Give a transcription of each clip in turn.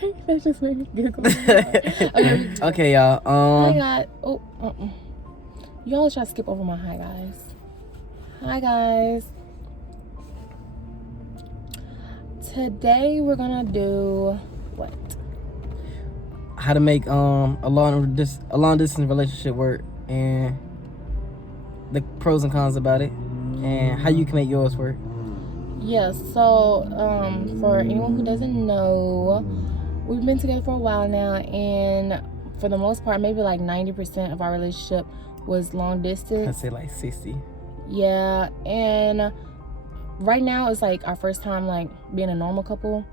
That just made me giggle. Okay, Okay, y'all. hi guys. Oh, you always try to skip over my hi guys. Hi guys. Today we're gonna do what? How to make a long distance relationship work, and the pros and cons about it, and how you can make yours work. Yeah, so for anyone who doesn't know, we've been together for a while now, and for the most part, maybe like 90% of our relationship was long distance. I'd say like 60. Yeah, and right now it's like our first time like being a normal couple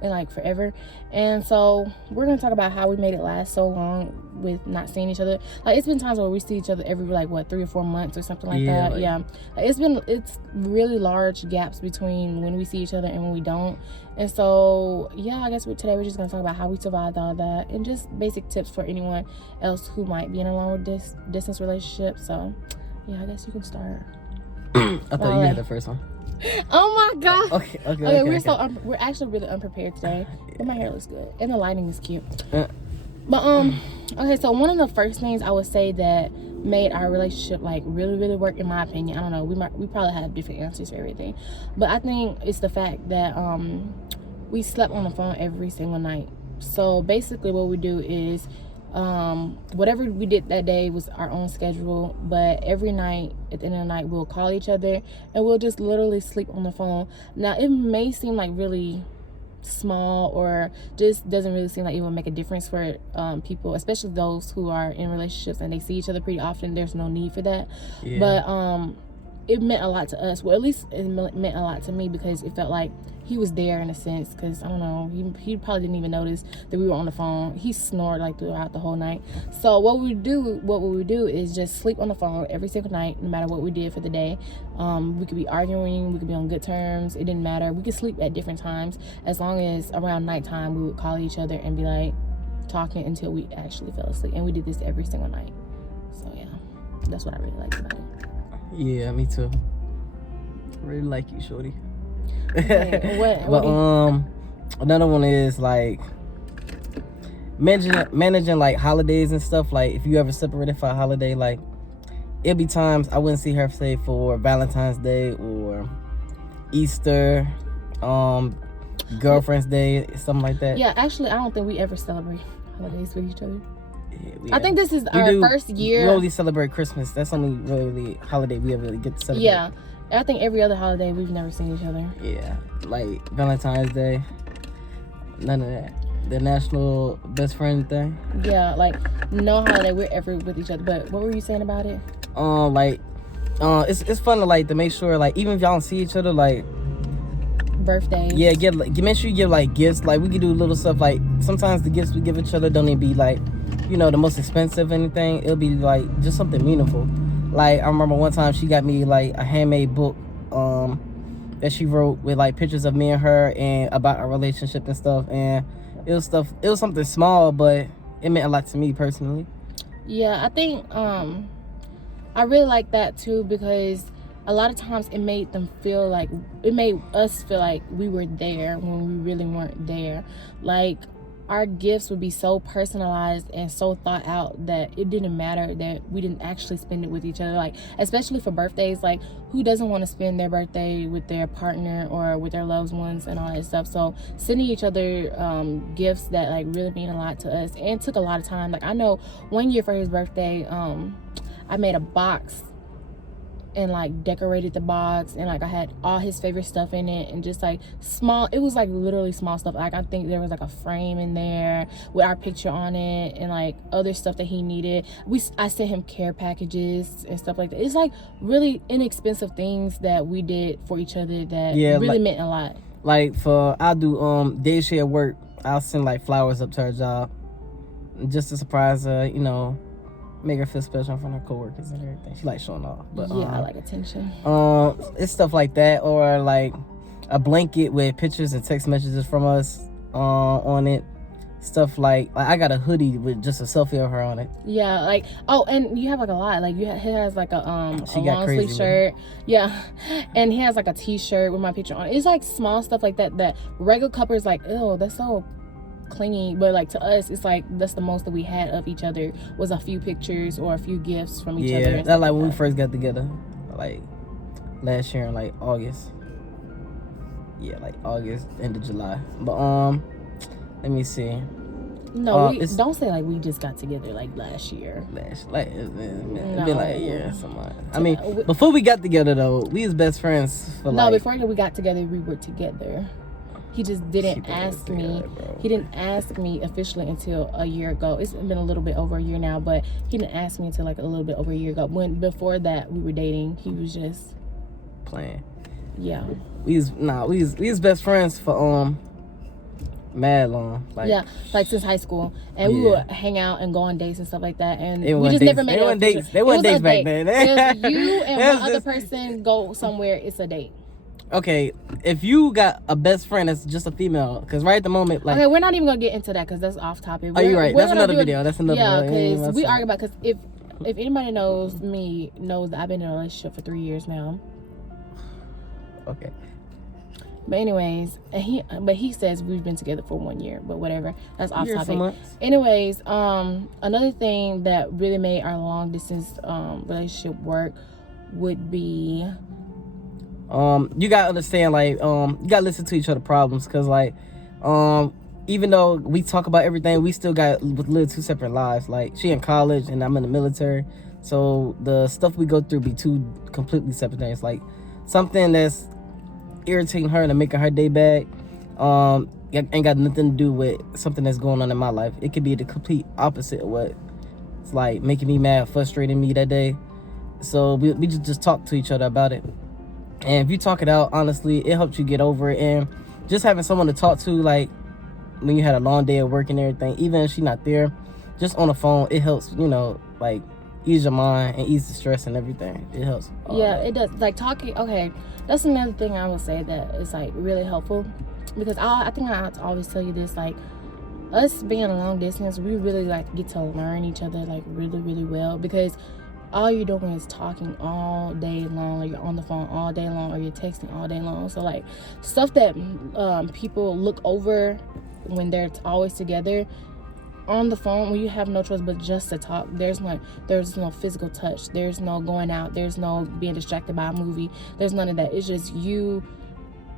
in like forever, and so we're gonna talk about how we made it last so long with not seeing each other. Like, it's been times where we see each other every like what 3 or 4 months or something like that. Like, yeah, like, it's really large gaps between when we see each other and when we don't. And so yeah, I guess today we're just gonna talk about how we survived all that, and just basic tips for anyone else who might be in a long distance relationship. So yeah, I guess you can start. I thought you had the first one. Oh my god. Okay. We're actually really unprepared today, but my hair looks good and the lighting is cute. Uh. But okay, so one of the first things I would say that made our relationship like really, really work, in my opinion, I don't know, we probably have different answers for everything, but I think it's the fact that we slept on the phone every single night. So basically what we do is whatever we did that day was our own schedule, but every night at the end of the night we'll call each other and we'll just literally sleep on the phone. Now it may seem like really small, or just doesn't really seem like it will make a difference for people, especially those who are in relationships and they see each other pretty often. There's no need for that. Yeah. But it meant a lot to us. Well, at least it meant a lot to me, because it felt like he was there in a sense, because I don't know, he probably didn't even notice that we were on the phone. He snored like throughout the whole night. So what we would do is just sleep on the phone every single night, no matter what we did for the day. We could be arguing, we could be on good terms, it didn't matter. We could sleep at different times, as long as around nighttime we would call each other and be like talking until we actually fell asleep. And we did this every single night. So yeah, that's what I really liked about it. Yeah, me too. I really like you, shorty. Okay, but another one is like managing like holidays and stuff. Like, if you ever separated for a holiday, like it'll be times I wouldn't see her, say, for Valentine's Day or Easter, Girlfriend's Day, something like that. Yeah, actually I don't think we ever celebrate holidays with each other. Yeah, I think this is our first year. We only celebrate Christmas. That's the only really holiday we ever really get to celebrate. Yeah, I think every other holiday we've never seen each other. Yeah, like Valentine's Day, none of that. The national best friend thing. Yeah, like no holiday we're ever with each other. But what were you saying about it? It's fun to like to make sure, like, even if y'all don't see each other, like birthdays. Yeah, make sure you give like gifts. Like, we can do little stuff. Like, sometimes the gifts we give each other don't even be like, you know, the most expensive or anything. It'll be like just something meaningful. Like, I remember one time she got me like a handmade book that she wrote with like pictures of me and her and about our relationship and stuff. And it was something small, but it meant a lot to me personally. Yeah, I think I really like that too, because a lot of times it made us feel like we were there when we really weren't there. Like, our gifts would be so personalized and so thought out that it didn't matter that we didn't actually spend it with each other. Like, especially for birthdays, like, who doesn't want to spend their birthday with their partner or with their loved ones and all that stuff? So sending each other gifts that like really mean a lot to us, and took a lot of time. Like, I know one year for his birthday, I made a box and like decorated the box, and like I had all his favorite stuff in it, and just like it was like literally small stuff. Like, I think there was like a frame in there with our picture on it, and like other stuff that he needed. I sent him care packages and stuff like that. It's like really inexpensive things that we did for each other that really meant a lot. Like, I'll do day share at work, I'll send like flowers up to her job just to surprise her, you know, make her feel special in front of her coworkers and everything. She likes showing off. But yeah, I like attention. It's stuff like that, or like a blanket with pictures and text messages from us on it. Stuff like I got a hoodie with just a selfie of her on it. Yeah, like, oh, and you have like a lot. Like, he has like a long sleeve shirt. Yeah, and he has like a t-shirt with my picture on it. It's like small stuff like that regular couples like, ew, that's so clingy, but like to us, it's like that's the most that we had of each other was a few pictures or a few gifts from each other. Yeah, that's like when we first got together, like last year in like August. Yeah, like August, end of July. But let me see. No, don't say like we just got together like last year. It's been like a year or something. I mean, before we got together though, we was best friends for like. No, before we got together, we were together. He just didn't ask me. He didn't ask me officially until a year ago. It's been a little bit over a year now, but he didn't ask me until like a little bit over a year ago. When before that we were dating, he was just playing. Yeah. We was best friends for mad long. Like, yeah, like since high school, and we would hang out and go on dates and stuff like that. And we just dates. never made it. They weren't dates back then. If you and one other person go somewhere, it's a date. Okay, if you got a best friend that's just a female, because right at the moment, like, okay, we're not even gonna get into that because that's off topic. Oh, you're right. That's another video. That's another. Yeah, because we argue about because if anybody knows me, knows that I've been in a relationship for 3 years now. Okay. But anyways, he says we've been together for 1 year, but whatever. That's off topic. Anyways, another thing that really made our long distance relationship work would be you gotta understand, like, you gotta listen to each other's problems, because like even though we talk about everything, we still got live 2 separate lives. Like, she in college and I'm in the military, so the stuff we go through be 2 completely separate things. Like, something that's irritating her and making her day bad ain't got nothing to do with something that's going on in my life. It could be the complete opposite of what it's like making me mad, frustrating me that day. So we just talk to each other about it, and if you talk it out honestly, it helps you get over it. And just having someone to talk to, like when you had a long day of work and everything, even if she's not there, just on the phone, it helps, you know, like ease your mind and ease the stress and everything. It helps. Yeah, it does. Like talking, okay, that's another thing I would say that is like really helpful, because I think I have to always tell you this, like us being a long distance, we really like get to learn each other like really, really well, because all you're doing is talking all day long, or you're on the phone all day long, or you're texting all day long. So like stuff that people look over when they're always together, on the phone, when you have no choice but just to talk, there's no physical touch, there's no going out, there's no being distracted by a movie, there's none of that. It's just you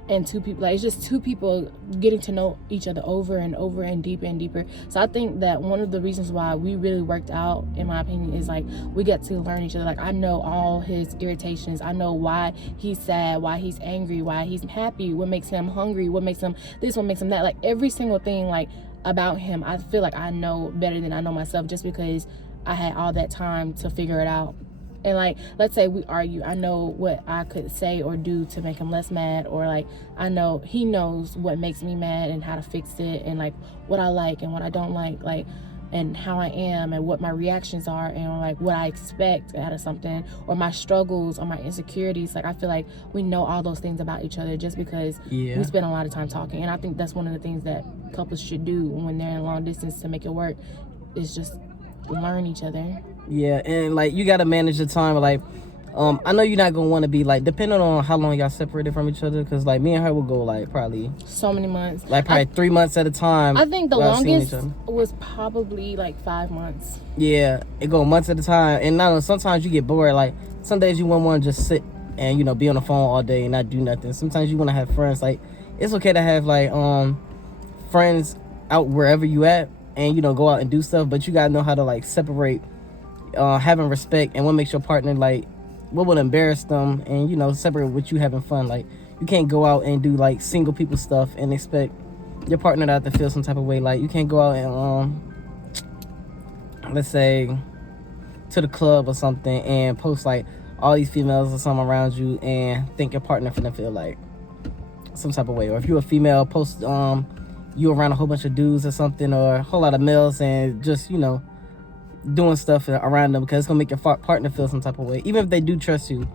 and 2 people. Like, it's just 2 people getting to know each other over and over and deeper and deeper. So I think that one of the reasons why we really worked out, in my opinion, is like we get to learn each other. Like, I know all his irritations, I know why he's sad, why he's angry, why he's happy, what makes him hungry, what makes him this, what makes him that. Like, every single thing like about him, I feel like I know better than I know myself, just because I had all that time to figure it out. And like, let's say we argue, I know what I could say or do to make him less mad, or like I know he knows what makes me mad and how to fix it, and like what I like and what I don't like and how I am and what my reactions are, and like what I expect out of something, or my struggles or my insecurities. Like, I feel like we know all those things about each other just because we spend a lot of time talking. And I think that's one of the things that couples should do when they're in long distance to make it work, is just learn each other. Yeah, and like you gotta manage the time. Like, I know you're not gonna want to be like, depending on how long y'all separated from each other, because like me and her will go like probably so many months, like probably 3 months at a time. I think the longest was probably like 5 months. Yeah, it go months at a time. And now sometimes you get bored. Like, some days you want to just sit and, you know, be on the phone all day and not do nothing. Sometimes you want to have friends. Like, it's okay to have like friends out wherever you at, and, you know, go out and do stuff, but you gotta know how to like separate having respect and what makes your partner, like what would embarrass them, and, you know, separate what you having fun. Like, you can't go out and do like single people stuff and expect your partner to have to feel some type of way. Like, you can't go out and let's say to the club or something and post like all these females or something around you and think your partner finna feel like some type of way. Or if you're a female, post you around a whole bunch of dudes or something, or a whole lot of males, and just, you know, doing stuff around them, because it's gonna make your partner feel some type of way. Even if they do trust you,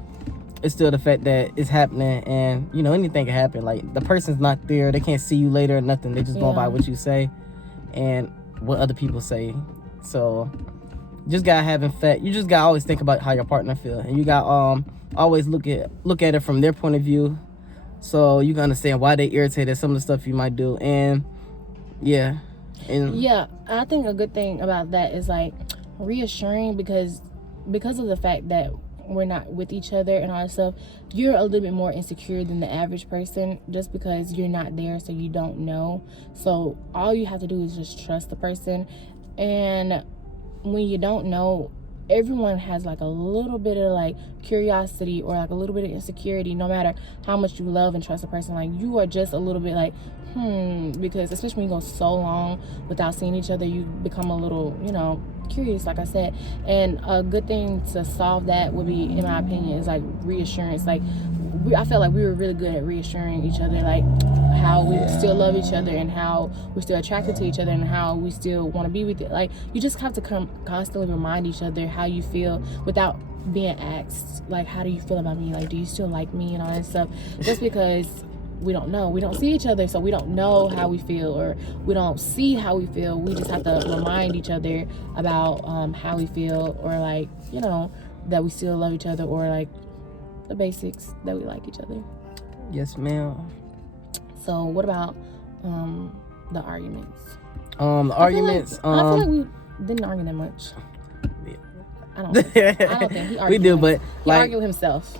it's still the fact that it's happening, and, you know, anything can happen. Like, the person's not there, they can't see you later or nothing, they just going by what you say and what other people say. So you just gotta you just gotta always think about how your partner feel, and you gotta always look at it from their point of view, so you can understand why they irritated some of the stuff you might do. And yeah. And Yeah, I think a good thing about that is like reassuring because of the fact that we're not with each other and all that stuff, you're a little bit more insecure than the average person just because you're not there, so you don't know. So all you have to do is just trust the person. And when you don't know, everyone has like a little bit of like curiosity or like a little bit of insecurity, no matter how much you love and trust a person. Like you are just a little bit like because especially when you go so long without seeing each other, you become a little, curious, like I said. And a good thing to solve that would be, in my opinion, is like reassurance. Like I felt like we were really good at reassuring each other, like how we still love each other and how we're still attracted to each other and how we still want to be with it. Like you just have to constantly remind each other how you feel without being asked, like, how do you feel about me? Like, do you still like me and all that stuff? Just because we don't know. We don't see each other, so we don't know how we feel, or we don't see how we feel. We just have to remind each other about how we feel, or like, that we still love each other, or like the basics that we like each other. Yes, ma'am. So what about the arguments? The arguments. I feel like we didn't argue that much. Yeah. I don't think he argued. We do, but he like argued himself.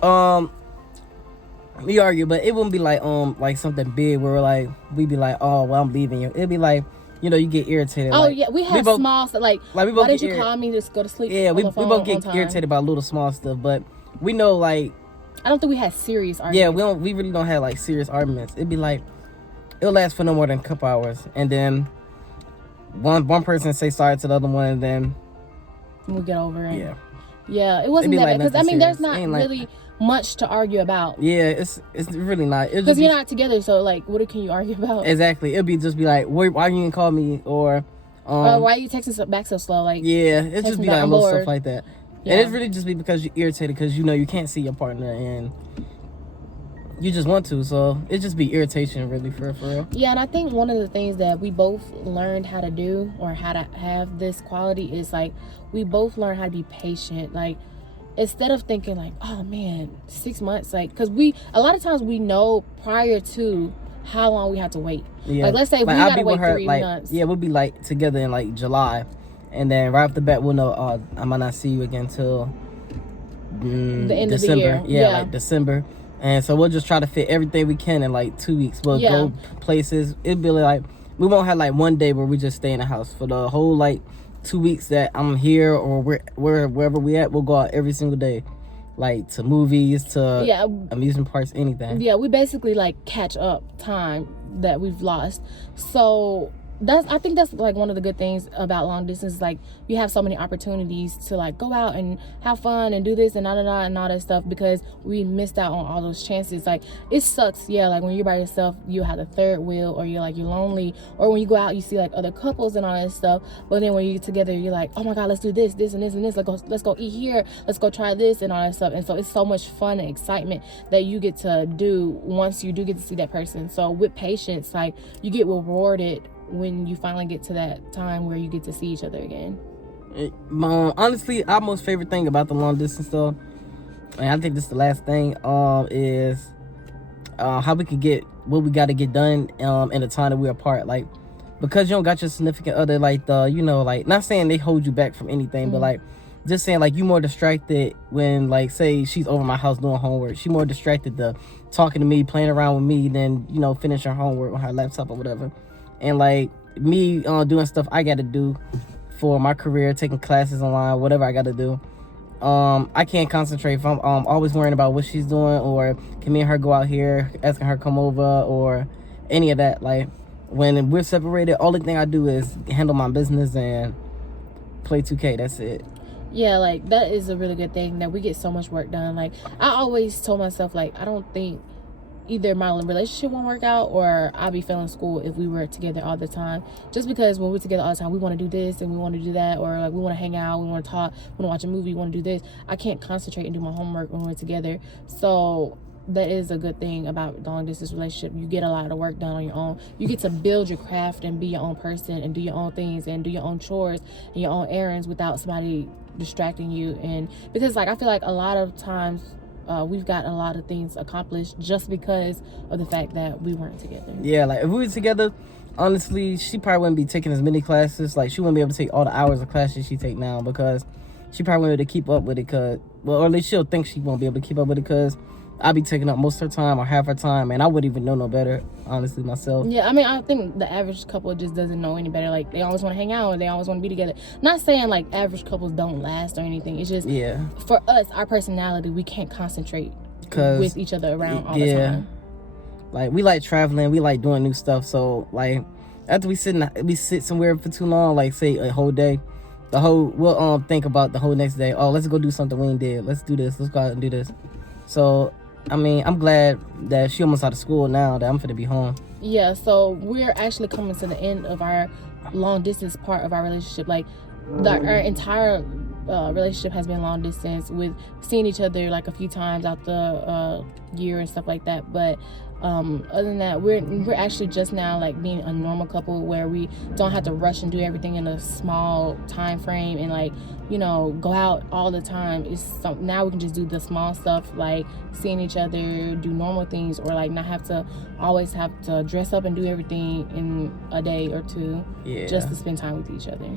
We argue, but it wouldn't be like something big where we'd be like, oh well, I'm leaving you. It'd be like, you get irritated. Oh like, yeah, we have small stuff like we both why didn't you call me to just go to sleep? Yeah, we both get on irritated about little small stuff, but we know like I don't think we had serious arguments. Yeah, we really don't have like serious arguments. It'd be like it'll last for no more than a couple hours, and then one person say sorry to the other one, and then we get over it. Yeah, it wasn't that like bad because there's not like, really much to argue about. Yeah, it's really not. Because you're not together, so like, what can you argue about? Exactly. It'll be just be like, why you didn't call me, or why you texting back so slow? Like, yeah, it just be like little stuff like that. Yeah. And it's really just be because you're irritated because you can't see your partner and you just want to, so it just be irritation really for real. Yeah, and I think one of the things that we both learned how to do, or how to have this quality, is like we both learn how to be patient. Like instead of thinking like, oh man, 6 months, like, because a lot of times we know prior to how long we have to wait. Yeah. Like let's say we gotta wait 3 months. Yeah, we'll be like together in like July, and then right off the bat we'll know I might not see you again till the end December. of the year. Yeah, like December. And so we'll just try to fit everything we can in like 2 weeks. We'll go places. It'll be like we won't have like one day where we just stay in the house. For the whole like 2 weeks that I'm here or wherever we at, we'll go out every single day, like to movies, to amusement parks, anything. Yeah, we basically like catch up time that we've lost. So I think that's like one of the good things about long distance. Like you have so many opportunities to like go out and have fun and do this and and all that stuff, because we missed out on all those chances. Like it sucks, like when you're by yourself, you have the third wheel, or you're lonely, or when you go out you see like other couples and all that stuff. But then when you get together, you're like, oh my god, let's do this and this and this. Let's go eat here. Let's go try this and all that stuff. And so it's so much fun and excitement that you get to do once you do get to see that person. So with patience, like you get rewarded when you finally get to that time where you get to see each other again. Honestly, our most favorite thing about the long distance stuff, and I think this is the last thing, is how we can get what we got to get done in the time that we're apart. Like, because you don't got your significant other, like like, not saying they hold you back from anything, but like just saying like you more distracted when, like, say she's over my house doing homework. She more distracted to talking to me, playing around with me, than finishing her homework on her laptop or whatever. And like me doing stuff I got to do for my career, taking classes online, whatever I got to do. I can't concentrate if I'm always worrying about what she's doing, or can me and her go out here, asking her to come over, or any of that. Like when we're separated, only thing I do is handle my business and play 2K. That's it. Yeah, like that is a really good thing that we get so much work done. Like I always told myself, like, I don't think either my relationship won't work out or I'll be failing school if we were together all the time. Just because when we're together all the time, we want to do this and we want to do that, or like we want to hang out, we want to talk, we want to watch a movie, we want to do this. I can't concentrate and do my homework when we're together. So that is a good thing about the long distance relationship. You get a lot of work done on your own. You get to build your craft and be your own person and do your own things and do your own chores and your own errands without somebody distracting you. And because like I feel like a lot of times we've got a lot of things accomplished just because of the fact that we weren't together. Yeah, like if we were together, honestly, she probably wouldn't be taking as many classes. Like, she wouldn't be able to take all the hours of classes she take now because she probably wouldn't be able to keep up with it. Cause, well, or at least she'll think she won't be able to keep up with it because I'll be taking up most of her time or half her time, and I wouldn't even know no better, honestly, myself. Yeah, I mean, I think the average couple just doesn't know any better. Like, they always want to hang out, they always want to be together. Not saying like average couples don't last or anything. It's just for us, our personality, we can't concentrate with each other around all the time. Like, we like traveling, we like doing new stuff. So like, after we sit somewhere for too long, like say a whole day, we'll think about the whole next day. Oh, let's go do something we ain't did. Let's do this. Let's go out and do this. So I mean, I'm glad that she almost out of school now that I'm finna be home. Yeah, so we're actually coming to the end of our long distance part of our relationship. Like, our entire relationship has been long distance, with seeing each other like a few times out the year and stuff like that. But other than that, we're actually just now like being a normal couple where we don't have to rush and do everything in a small time frame and like, you know, go out all the time. Now we can just do the small stuff, like seeing each other, do normal things, or like not have to always have to dress up and do everything in a day or two just to spend time with each other.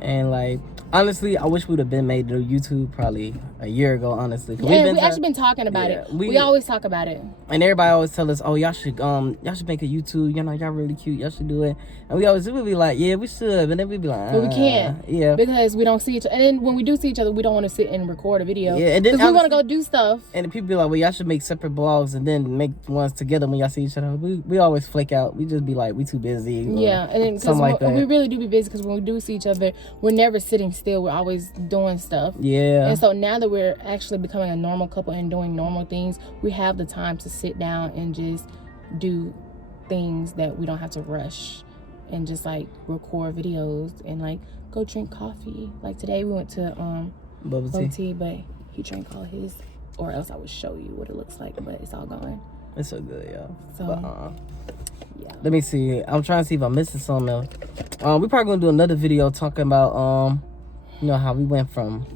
And like, honestly, I wish we'd have been made to YouTube probably a year ago, honestly. Yeah, we actually been talking about it. We always talk about it. And everybody always tell us, oh, y'all should make a YouTube. You know, y'all really cute. Y'all should do it. And we would be like, yeah, we should. And then we'd be like, but we can't. Yeah. Because we don't see each other. And then when we do see each other, we don't want to sit and record a video. Yeah. And then because we want to go do stuff. And the people be like, well, y'all should make separate blogs and then make ones together when y'all see each other. We always flake out. We just be like, we too busy. Yeah. And then something like that. We really do be busy because when we do see each other, we're never sitting still. We're always doing stuff. Yeah. And so now that we're actually becoming a normal couple and doing normal things, we have the time to sit down and just do things that we don't have to rush and just like record videos and like go drink coffee. Like today we went to bubble tea, but he drank all his, or else I would show you what it looks like, but it's all gone. It's so good, y'all. So yeah. Let me see. I'm trying to see if I'm missing something else. We're probably gonna do another video talking about you know, how we went from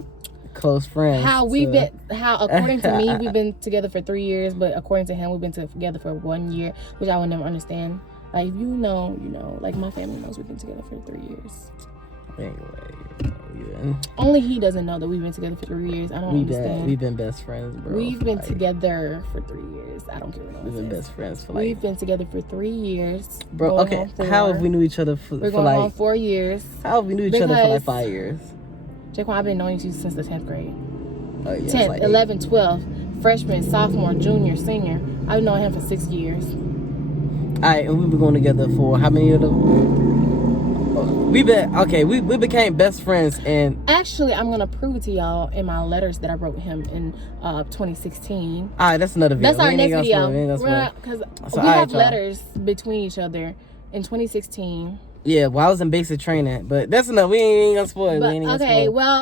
close friends. How according to me, we've been together for 3 years, but according to him, we've been together for 1 year, which I would never understand. Like, if you know, you know. Like, my family knows we've been together for 3 years. Anyway, only he doesn't know that we've been together for 3 years. I don't understand. We've been best friends, bro. We've been together for 3 years. I don't care what We've been best friends for We've been together for 3 years. Bro, okay. How have we knew each other for We're going on 4 years. How have we knew each other for like 5 years? Jaquan, I've been knowing you since the 10th grade. Oh, yeah, 10th, like 11th, 12th, freshman, sophomore, junior, senior. I've known him for 6 years. Alright, and we've been going together for how many of them? We became best friends, and actually I'm gonna prove it to y'all in my letters that I wrote him in 2016. Alright, that's another video. That's our next video. Because we have letters between each other in 2016. Yeah, well, I was in basic training, but that's enough. We ain't gonna spoil it. Okay, well.